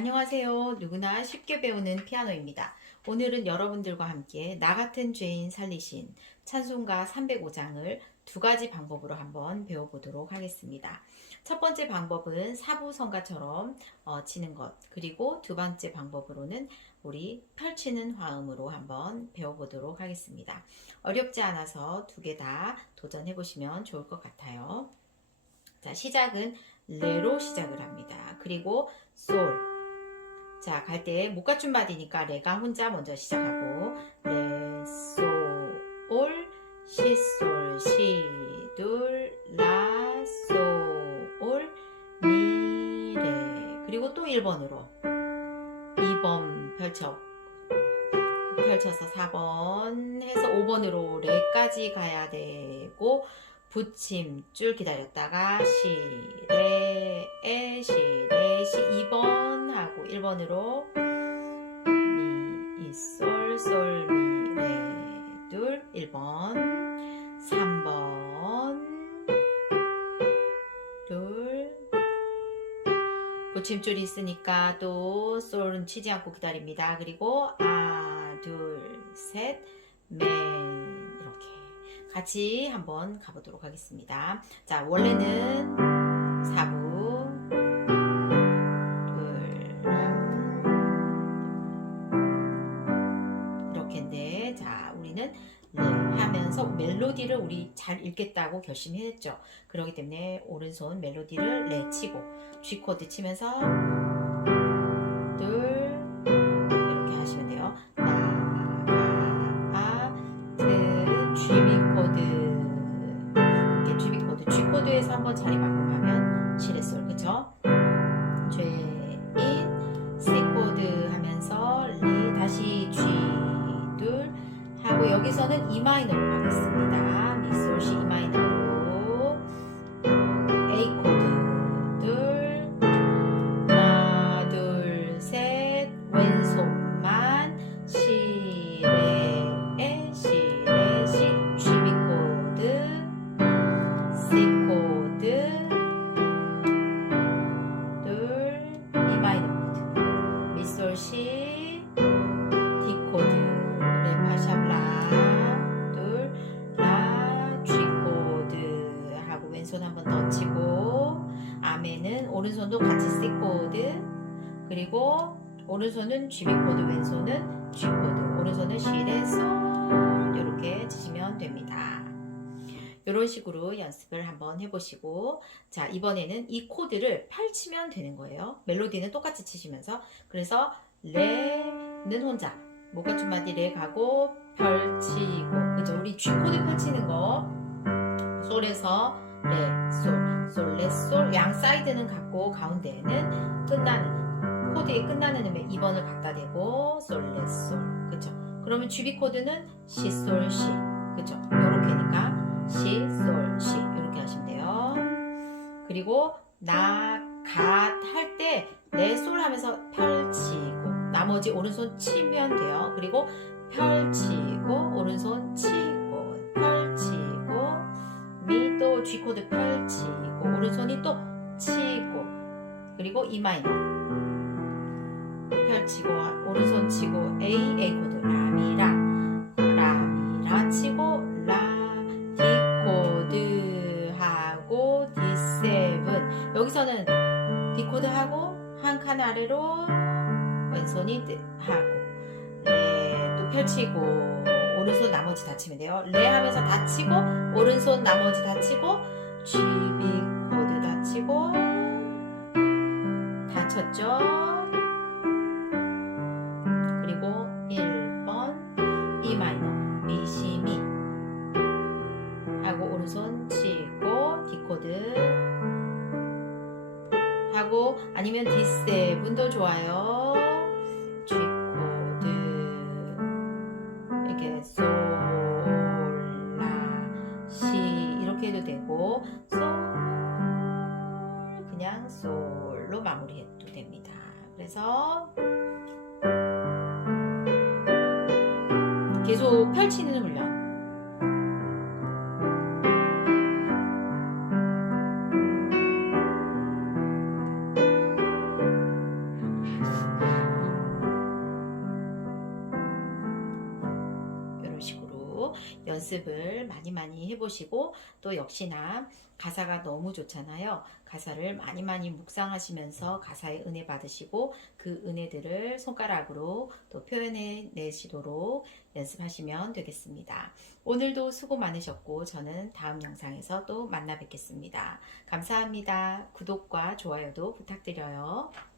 안녕하세요. 누구나 쉽게 배우는 피아노입니다. 오늘은 여러분들과 함께 나 같은 죄인 살리신 찬송가 305장을 두 가지 방법으로 한번 배워보도록 하겠습니다. 첫 번째 방법은 사부성가처럼 어, 치는 것, 그리고 두 번째 방법으로는 우리 펼치는 화음으로 한번 배워보도록 하겠습니다. 어렵지 않아서 두 개 다 도전해보시면 좋을 것 같아요. 자, 시작은 레로 시작을 합니다. 그리고 솔. 자, 갈 때 못 갖춘 바디니까 레가 혼자 먼저 시작하고. 레, 솔, 올, 시, 솔, 시, 둘, 라, 솔, 올, 미, 레. 그리고 또 1번으로. 2번 펼쳐. 펼쳐서 4번 해서 5번으로 레까지 가야 되고 붙임 줄 기다렸다가 시, 레, 에, 시, 레, 시 2번 하고 1번으로 미, 이, 솔, 솔, 미, 레, 둘 1번. 3번. 둘. 붙임줄이 있으니까 또 솔은 치지 않고 기다립니다. 그리고 아, 둘, 셋, 맨 이렇게 같이 한번 가보도록 하겠습니다. 자, 원래는 4부 둘 이렇게인데 자, 우리는 네 하면서 멜로디를 우리 잘 읽겠다고 결심했죠. 그렇기 때문에 오른손 멜로디를 레 치고 G 코드 치면서 한번 자리 하면 시레솔 그쵸? 죄인 C 코드 하면서 리 다시 G 둘 하고 여기서는 E 마이너로 가겠습니다. 미솔 C E 마이너로 A 코드 둘 하나 둘 셋 왼손만 시레에 시레 시 G B 코드 C 코드 오른손도 같이 C 코드 그리고 오른손은 G B 코드 왼손은 G 코드 오른손은 솔 이렇게 치시면 됩니다. 이런 식으로 연습을 한번 해보시고 자 이번에는 이 코드를 펼치면 되는 거예요. 멜로디는 똑같이 치시면서 그래서 레는 혼자 목가춤 마디 레 가고 펼치고 그죠? 우리 G 코드 펼치는 거 솔에서. 양 사이드는 같고 가운데에는 끝나는 코드에 끝나는 음에 2번을 갖다 대고 솔, 레, 솔. 그죠? 그러면 GB 코드는 시, 솔, 시. 그죠? 요렇게니까 시, 솔, 시. 이렇게 하시면 돼요. 그리고 나, 갓 할 때 내 솔 하면서 펼치고 나머지 오른손 치면 돼요. 그리고 펼치고 오른손 치 G 코드 펼치고 오른손이 또 치고 그리고 마이너. 펼치고 오른손 치고 A A 코드 라미라. 라미라 치고 라 D 코드 하고 D7 여기서는 D 코드 하고 한 칸 아래로 왼손이 뜨- 하고. 레또 펼치고 오른손 나머지 다 치면 돼요. 레 하면서 다 치고 오른손 나머지 다 치고 G B 코드 다 치고 다 쳤죠. 그리고 1번 E 마이너 미시 미 하고 오른손 치고 D 코드 하고 아니면 D7도 좋아요. 솔 그냥 솔로 마무리해도 됩니다. 그래서 계속 펼치는 훈련. 연습을 많이 많이 해보시고 또 역시나 가사가 너무 좋잖아요. 가사를 많이 많이 묵상하시면서 가사의 은혜 받으시고 그 은혜들을 손가락으로 또 표현해 내시도록 연습하시면 되겠습니다. 오늘도 수고 많으셨고 저는 다음 영상에서 또 만나 뵙겠습니다. 감사합니다. 구독과 좋아요도 부탁드려요.